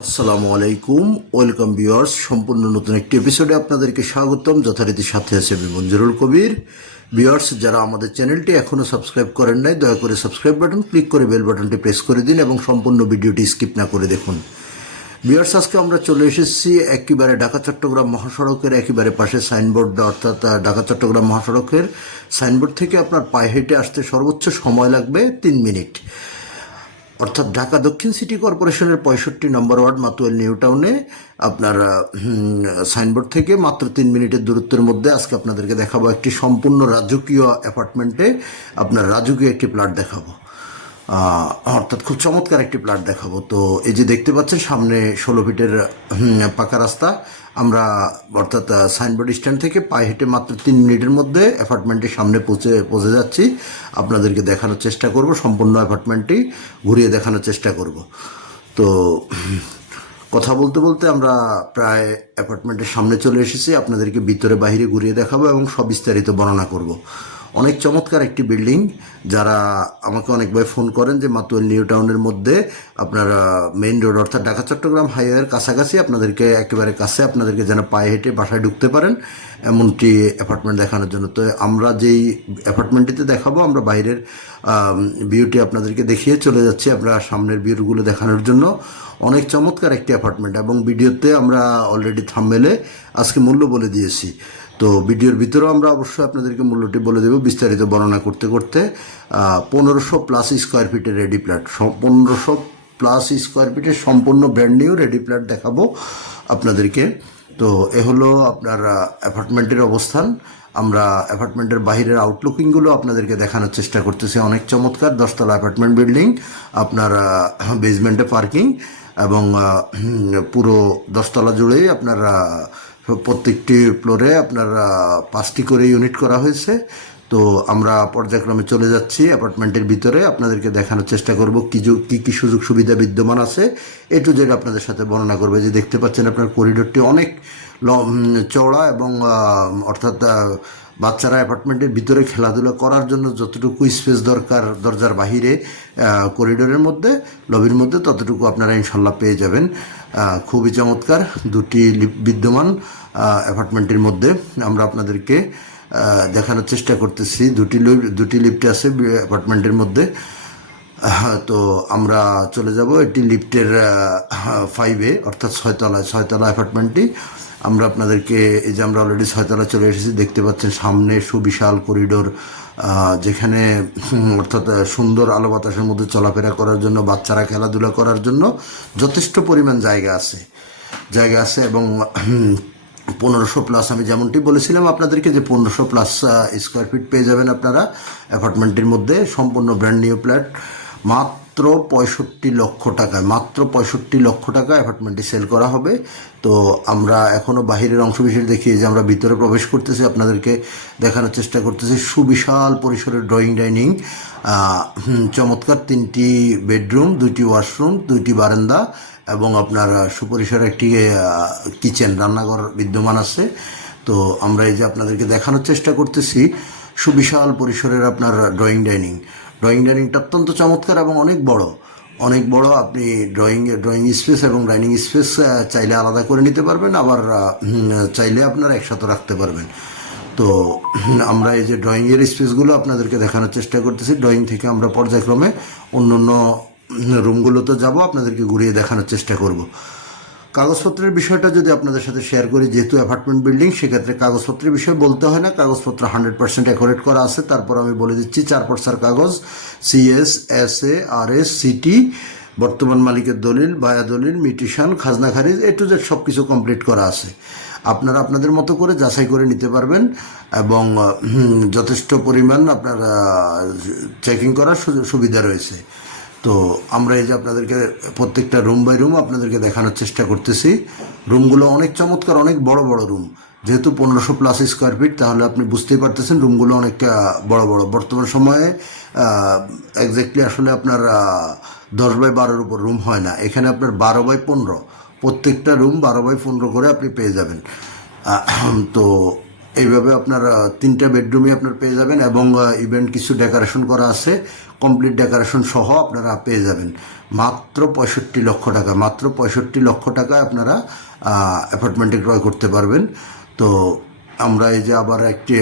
আসসালামু আলাইকুম, welcome viewers. সম্পূর্ণ নতুন একটি এপিসোডে আপনাদেরকে স্বাগতম। যথারীতি সাথে আছে আমি মঞ্জুরুল কবির। ভিউয়ার্স, যারা আমাদের চ্যানেলটি এখনও সাবস্ক্রাইব করেন নাই, দয়া করে সাবস্ক্রাইব বাটন ক্লিক করে বেল বাটনটি প্রেস করে দিন এবং সম্পূর্ণ ভিডিওটি স্কিপ না করে দেখুন। ভিউয়ার্স, আজকে আমরা চলে এসেছি একেবারে ঢাকা চট্টগ্রাম মহাসড়কের একেবারে পাশে সাইনবোর্ড, অর্থাৎ ঢাকা চট্টগ্রাম মহাসড়কের সাইনবোর্ড থেকে আপনার পায়ে হেঁটে আসতে সর্বোচ্চ সময় লাগবে 3 মিনিট। অর্থাৎ ঢাকা দক্ষিণ সিটি কর্পোরেশনের 65 নম্বর ওয়ার্ড মাতুয়াল নিউ টাউনে আপনার সাইনবোর্ড থেকে মাত্র 3 মিনিটের দূরত্বের মধ্যে আজকে আপনাদেরকে দেখাবো একটি সম্পূর্ণ রাজকীয় অ্যাপার্টমেন্টে আপনার রাজকীয় একটি প্লট দেখাবো। অর্থাৎ খুব চমৎকার একটি প্লট দেখাবো। তো এই যে দেখতে পাচ্ছেন সামনে 16 ফিটের পাকা রাস্তা। আমরা অর্থাৎ সাইনবোর্ড স্ট্যান্ড থেকে পায়ে হেঁটে মাত্র 3 মিনিটের মধ্যে অ্যাপার্টমেন্টের সামনে পৌঁছে যাচ্ছি। আপনাদেরকে দেখানোর চেষ্টা করব, সম্পূর্ণ অ্যাপার্টমেন্টটি ঘুরিয়ে দেখানোর চেষ্টা করব। তো কথা বলতে বলতে আমরা প্রায় অ্যাপার্টমেন্টের সামনে চলে এসেছি। আপনাদেরকে ভিতরে বাইরে ঘুরিয়ে দেখাবো এবং সবিস্তারিত বর্ণনা করব। অনেক চমৎকার একটি বিল্ডিং। যারা আমাকে অনেকবার ফোন করেন যে মাতুয়াল নিউ টাউনের মধ্যে আপনার মেইন রোড অর্থাৎ ঢাকা চট্টগ্রাম হাইওয়ের কাছাকাছি আপনাদেরকে একেবারে কাছে আপনাদেরকে যেন পায়ে হেঁটে বাসায় ঢুকতে পারেন এমনটি অ্যাপার্টমেন্ট দেখানোর জন্য। তো আমরা যেই অ্যাপার্টমেন্টটিতে দেখাবো, আমরা বাইরের ভিউটি আপনাদেরকে দেখিয়ে চলে যাচ্ছি আমরা সামনের ভিউগুলো দেখানোর জন্য। অনেক চমৎকার একটি অ্যাপার্টমেন্ট এবং ভিডিওতে আমরা অলরেডি থাম্বনেলে আজকে মূল্য বলে দিয়েছি। তো ভিডিওর ভিতরেও আমরা অবশ্যই আপনাদেরকে মূল্যটি বলে দেবো বিস্তারিত বর্ণনা করতে করতে। 1500+ স্কোয়ার ফিটের রেডি ফ্ল্যাট, 1500+ স্কোয়ার ফিটের সম্পূর্ণ ব্র্যান্ড নিউ রেডি ফ্ল্যাট দেখাবো আপনাদেরকে। তো এ হলো আপনার অ্যাপার্টমেন্টের অবস্থান। আমরা অ্যাপার্টমেন্টের বাইরের আউটলুকিংগুলো আপনাদেরকে দেখানোর চেষ্টা করতেছি। অনেক চমৎকার 10তলা অ্যাপার্টমেন্ট বিল্ডিং, আপনার বেসমেন্টে পার্কিং এবং পুরো 10তলা জুড়েই আপনার প্রত্যেকটি ফ্লোরে আপনার 5টি করে ইউনিট করা হয়েছে। তো আমরা পর্যায়ক্রমে চলে যাচ্ছি অ্যাপার্টমেন্টের ভিতরে, আপনাদেরকে দেখানোর চেষ্টা করব কী কী সুযোগ সুবিধা বিদ্যমান আছে এ টু জেড আপনাদের সাথে বর্ণনা করবে। যে দেখতে পাচ্ছেন আপনার করিডোরটি অনেক চওড়া এবং অর্থাৎ বাচ্চারা অ্যাপার্টমেন্টের ভিতরে খেলাধুলা করার জন্য যতটুকু স্পেস দরকার দরজার বাহিরে করিডোরের মধ্যে লবির মধ্যে ততটুকু আপনারা ইনশাল্লাহ পেয়ে যাবেন। খুবই চমৎকার দুটি লিফট বিদ্যমান অ্যাপার্টমেন্টের মধ্যে। আমরা আপনাদেরকে দেখানোর চেষ্টা করতেছি। দুটি লিফট আছে অ্যাপার্টমেন্টের মধ্যে। তো আমরা চলে যাব এটি লিফটের 5-এ অর্থাৎ 6তলা অ্যাপার্টমেন্টটি। আমরা আপনাদেরকে এই যে আমরা অলরেডি 6তলা চলে এসেছি। দেখতে পাচ্ছেন সামনে সুবিশাল করিডোর, যেখানে অর্থাৎ সুন্দর আলো বাতাসের মধ্যে চলাফেরা করার জন্য, বাচ্চারা খেলাধুলা করার জন্য যথেষ্ট পরিমাণ জায়গা আছে এবং 1500+ আমি যেমনটি বলেছিলাম আপনাদেরকে যে 1500+ স্কোয়ার ফিট পেয়ে যাবেন আপনারা অ্যাপার্টমেন্টের মধ্যে। সম্পূর্ণ ব্র্যান্ড নিউ ফ্ল্যাট মাত্র 65 লক্ষ টাকায়, মাত্র 65 লক্ষ টাকা অ্যাপার্টমেন্টটি সেল করা হবে। তো আমরা এখনও বাহিরের অংশ বিশেষ দেখিয়ে যে আমরা ভিতরে প্রবেশ করতেছি, আপনাদেরকে দেখানোর চেষ্টা করতেছি। সুবিশাল পরিসরের ড্রয়িং ডাইনিং, চমৎকার 3টি বেডরুম, 2টি ওয়াশরুম, 2টি বারান্দা এবং আপনার সুপরিসর একটি কিচেন রান্নাঘর বিদ্যমান আছে। তো আমরা এই যে আপনাদেরকে দেখানোর চেষ্টা করতেছি সুবিশাল পরিসরের আপনার ড্রয়িং ডাইনিংটা অত্যন্ত চমৎকার এবং অনেক বড়। আপনি ড্রয়িং স্পেস এবং ডাইনিং স্পেস চাইলে আলাদা করে নিতে পারবেন, আবার চাইলে আপনারা একসাথে রাখতে পারবেন। তো আমরা এই যে ড্রয়িংয়ের স্পেসগুলো আপনাদেরকে দেখানোর চেষ্টা করতেছি। ড্রয়িং থেকে আমরা পর্যায়ক্রমে অন্য রুমগুলোতে যাব, আপনাদেরকে ঘুরিয়ে দেখানোর চেষ্টা করব। কাগজপত্রের বিষয়টা যদি আপনাদের সাথে শেয়ার করি, যেহেতু অ্যাপার্টমেন্ট বিল্ডিং সেক্ষেত্রে কাগজপত্রের বিষয়ে বলতে হয় না, কাগজপত্র 100% অ্যাকুরেট করা আছে। তারপর আমি বলে দিচ্ছি 4 পর্সার কাগজ, CS, SA, RS, CT, বর্তমান মালিকের দলিল, বায়া দলিল, মিউটেশন, খাজনা খারিজ এ টু জেড সব কিছু কমপ্লিট করা আছে। আপনারা আপনাদের মতো করে যাচাই করে নিতে পারবেন এবং যথেষ্ট পরিমাণ আপনার চেকিং করার সুবিধা রয়েছে। তো আমরা এই যে আপনাদেরকে প্রত্যেকটা রুম বাই রুম আপনাদেরকে দেখানোর চেষ্টা করতেছি। রুমগুলো অনেক চমৎকার, অনেক বড় রুম। যেহেতু 1500+ স্কোয়ার ফিট, তাহলে আপনি বুঝতেই পারতেছেন রুমগুলো অনেক বড়। বর্তমান সময়ে এক্স্যাক্টলি আসলে আপনার 10x12 উপর রুম হয় না। এখানে আপনার 12x15, প্রত্যেকটা রুম 12x15 করে আপনি পেয়ে যাবেন। তো এইভাবে আপনার 3টা বেডরুমই আপনার পেয়ে যাবেন এবং ইভেন্ট কিছু ডেকোরেশন করা আছে। কমপ্লিট ডেকোরেশন সহ আপনারা পেয়ে যাবেন মাত্র 65 লক্ষ টাকা। মাত্র 65 লক্ষ টাকায় আপনারা অ্যাপার্টমেন্টে ক্রয় করতে পারবেন। তো আমরা এই যে আবার একটি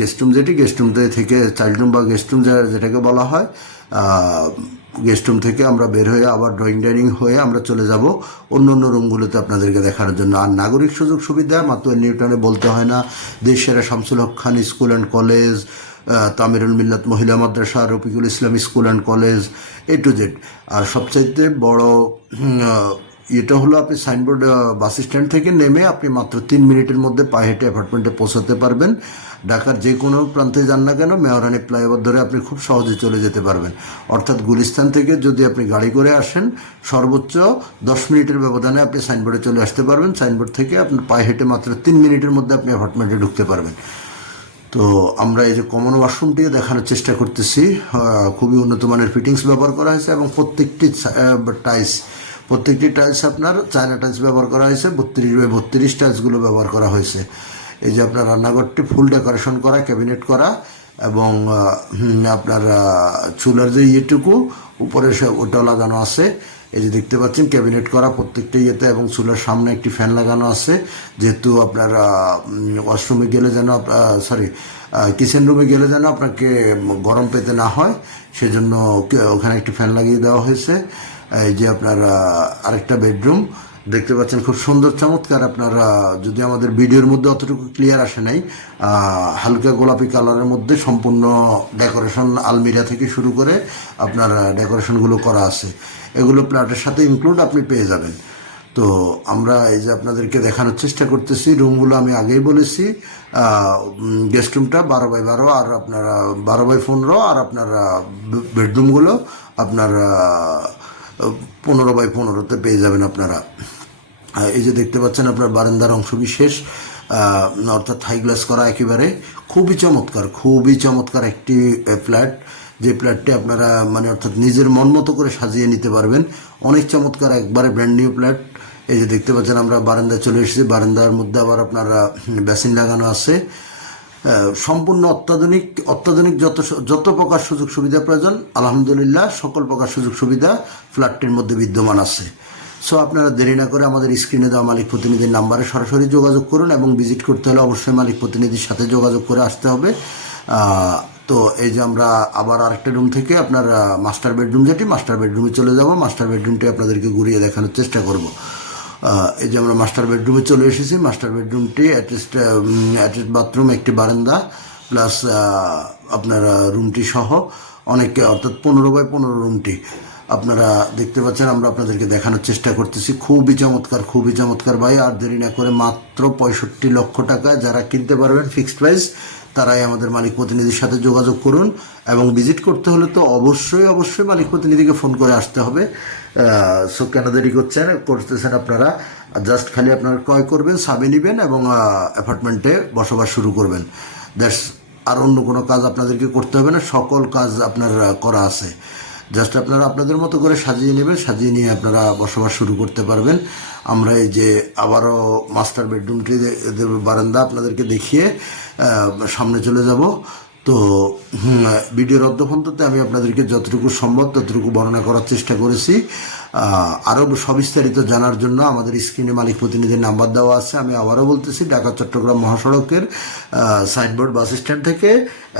গেস্ট রুম, গেস্ট রুম থেকে চাইল্ড রুম বা গেস্ট রুম যেটাকে বলা হয়, গেস্ট রুম থেকে আমরা বের হয়ে আবার ড্রয়িং ডাইনিং হয়ে আমরা চলে যাব অন্য অন্য রুমগুলোতে আপনাদেরকে দেখানোর জন্য। আর নাগরিক সুযোগ সুবিধা মাতুয়াইল নিউটাউনে বলতে হয় না, দেশসেরা Shamsul Haque Khan school and college, Tamirul Millat মহিলা মাদ্রাসা, Rafiqul Islam school and college, A to Z। আর সবচাইতে বড় এটা হলো আপনি সাইনবোর্ড বাস স্ট্যান্ড থেকে নেমে আপনি মাত্র 3 মিনিটের মধ্যে পায়ে হেঁটে অ্যাপার্টমেন্টে পৌঁছাতে পারবেন। ঢাকার যে কোনো প্রান্তে যান না কেন মেয়রানি ফ্লাইওভার ধরে আপনি খুব সহজে চলে যেতে পারবেন। অর্থাৎ গুলিস্তান থেকে যদি আপনি গাড়ি করে আসেন সর্বোচ্চ 10 মিনিটের ব্যবধানে আপনি সাইনবোর্ডে চলে আসতে পারবেন। সাইনবোর্ড থেকে আপনি পায়ে হেঁটে মাত্র 3 মিনিটের মধ্যে আপনি অ্যাপার্টমেন্টে ঢুকতে পারবেন। তো আমরা এই যে কমন ওয়াশরুমটিকে দেখানোর চেষ্টা করতেছি, খুবই উন্নত মানের ফিটিংস ব্যবহার করা হয়েছে এবং প্রত্যেকটি টাইলস আপনার চায়না টাইলস ব্যবহার করা হয়েছে। 32x32 টাইলসগুলো ব্যবহার করা হয়েছে। এই যে আপনার রান্নাঘরটি ফুল ডেকোরেশন করা, ক্যাবিনেট করা এবং আপনার চুলার যে ইয়েটুকু উপরে ওটাও লাগানো আছে। এই যে দেখতে পাচ্ছেন ক্যাবিনেট করা প্রত্যেকটা ইয়েতে এবং চুলার সামনে একটি ফ্যান লাগানো আছে, যেহেতু আপনার ওয়াশরুমে গেলে যেন কিচেন রুমে গেলে যেন আপনাকে গরম পেতে না হয় সেজন্য ওখানে একটি ফ্যান লাগিয়ে দেওয়া হয়েছে। এই যে আপনার আরেকটা বেডরুম দেখতে পাচ্ছেন, খুব সুন্দর চমৎকার। আপনারা যদি আমাদের ভিডিওর মধ্যে অতটুকু ক্লিয়ার আসে নাই, হালকা গোলাপি কালারের মধ্যে সম্পূর্ণ ডেকোরেশন আলমিরা থেকে শুরু করে আপনার ডেকোরেশনগুলো করা আছে, এগুলো প্ল্যাটের সাথে ইনক্লুড আপনি পেয়ে যাবেন। তো আমরা এই যে আপনাদেরকে দেখানোর চেষ্টা করতেছি রুমগুলো। আমি আগেই বলেছি গেস্ট রুমটা 12x12 আর আপনার 12x15 আর আপনার বেডরুমগুলো আপনার 15x15তে পেয়ে যাবেন আপনারা। এই যে দেখতে পাচ্ছেন আপনার বারান্দার অংশ বিশেষ অর্থাৎ হাই গ্লাস করা, একেবারে খুবই চমৎকার একটি ফ্ল্যাট। যে ফ্ল্যাটটি আপনারা অর্থাৎ নিজের মন মতো করে সাজিয়ে নিতে পারবেন। অনেক চমৎকার, একবারে ব্র্যান্ড নিউ ফ্ল্যাট। এই যে দেখতে পাচ্ছেন আমরা বারান্দায় চলে এসেছি, বারান্দার মধ্যে আবার আপনার বেসিন লাগানো আছে। সম্পূর্ণ অত্যাধুনিক যত প্রকার সুযোগ সুবিধা প্রয়োজন আলহামদুলিল্লাহ সকল প্রকার সুযোগ সুবিধা ফ্ল্যাটটির মধ্যে বিদ্যমান আছে। সো আপনারা দেরি না করে আমাদের স্ক্রিনে দেওয়া মালিক প্রতিনিধির নাম্বারে সরাসরি যোগাযোগ করুন এবং ভিজিট করতে হলে অবশ্যই মালিক প্রতিনিধির সাথে যোগাযোগ করে আসতে হবে। তো এই যে আমরা আবার আরেকটা রুম থেকে আপনার মাস্টার বেডরুমে চলে যাব। মাস্টার বেডরুমটি আপনাদেরকে ঘুরিয়ে দেখানোর চেষ্টা করব। এই যে আমরা মাস্টার বেডরুমে চলে এসেছি। মাস্টার বেডরুমটি অ্যাটাচড বাথরুম, একটি বারান্দা প্লাস আপনার রুমটি সহ অনেকে, অর্থাৎ 15x15 রুমটি আপনারা দেখতে পাচ্ছেন। আমরা আপনাদেরকে দেখানোর চেষ্টা করতেছি। খুবই চমৎকার ভাই। আর দেরি না করে মাত্র 65 লক্ষ টাকা যারা কিনতে পারবেন ফিক্সড প্রাইস, তারাই আমাদের মালিক প্রতিনিধির সাথে যোগাযোগ করুন এবং ভিজিট করতে হলে তো অবশ্যই মালিক প্রতিনিধিকে ফোন করে আসতে হবে। সো কেন দেরি করতেছেন আপনারা? জাস্ট খালি আপনারা ক্রয় করবেন, সাবে নেবেন এবং অ্যাপার্টমেন্টে বসবাস শুরু করবেন। দ্যাটস, আর অন্য কোনো কাজ আপনাদেরকে করতে হবে না, সকল কাজ আপনার করা আছে। জাস্ট আপনারা আপনাদের মতো করে সাজিয়ে নেবেন, সাজিয়ে নিয়ে আপনারা বসবাস শুরু করতে পারবেন। আমরা এই যে আবারও মাস্টার বেডরুমটি বারান্দা আপনাদেরকে দেখিয়ে সামনে চলে যাব। তো ভিডিওর অন্ততে আমি আপনাদেরকে যতটুকু সম্ভব ততটুকু বর্ণনা করার চেষ্টা করেছি। আরও সবিস্তারিত জানার জন্য আমাদের স্ক্রিনে মালিক প্রতিনিধির নাম্বার দেওয়া আছে। আমি আবারও বলতেছি, ঢাকা চট্টগ্রাম মহাসড়কের সাইনবোর্ড বাস স্ট্যান্ড থেকে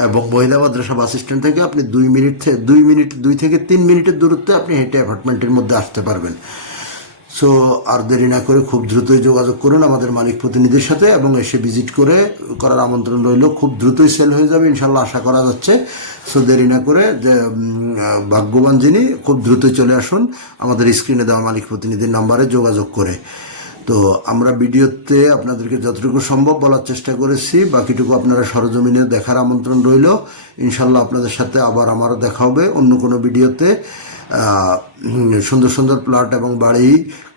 এবং মহিলা মাদ্রাসা বাস স্ট্যান্ড থেকে আপনি 2 থেকে 3 মিনিটের দূরত্বে আপনি হেঁটে অ্যাপার্টমেন্টের মধ্যে আসতে পারবেন। সো আর দেরি না করে খুব দ্রুতই যোগাযোগ করুন আমাদের মালিক প্রতিনিধির সাথে এবং এসে ভিজিট করার আমন্ত্রণ রইল। খুব দ্রুতই সেল হয়ে যাবে ইনশাল্লাহ, আশা করা যাচ্ছে। সো দেরি না করে, যে ভাগ্যবান যিনি, খুব দ্রুতই চলে আসুন আমাদের স্ক্রিনে দেওয়া মালিক প্রতিনিধির নাম্বারে যোগাযোগ করে। তো আমরা ভিডিওতে আপনাদেরকে যতটুকু সম্ভব বলার চেষ্টা করেছি, বাকিটুকু আপনারা সরজমিনে দেখার আমন্ত্রণ রইল। ইনশাল্লাহ আপনাদের সাথে আবার আমারও দেখা হবে অন্য কোনো ভিডিওতে। সুন্দর প্লট এবং বাড়ি,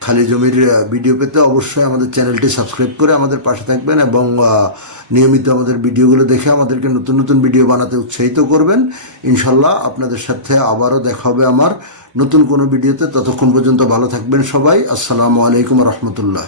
খালি জমির ভিডিও পেতে অবশ্যই আমাদের চ্যানেলটি সাবস্ক্রাইব করে আমাদের পাশে থাকবেন এবং নিয়মিত আমাদের ভিডিওগুলো দেখে আমাদেরকে নতুন ভিডিও বানাতে উৎসাহিত করবেন। ইনশাল্লাহ আপনাদের সাথে আবারও দেখা হবে আমার নতুন কোনো ভিডিওতে। ততক্ষণ পর্যন্ত ভালো থাকবেন সবাই। আসসালামু আলাইকুম রহমতুল্লাহ।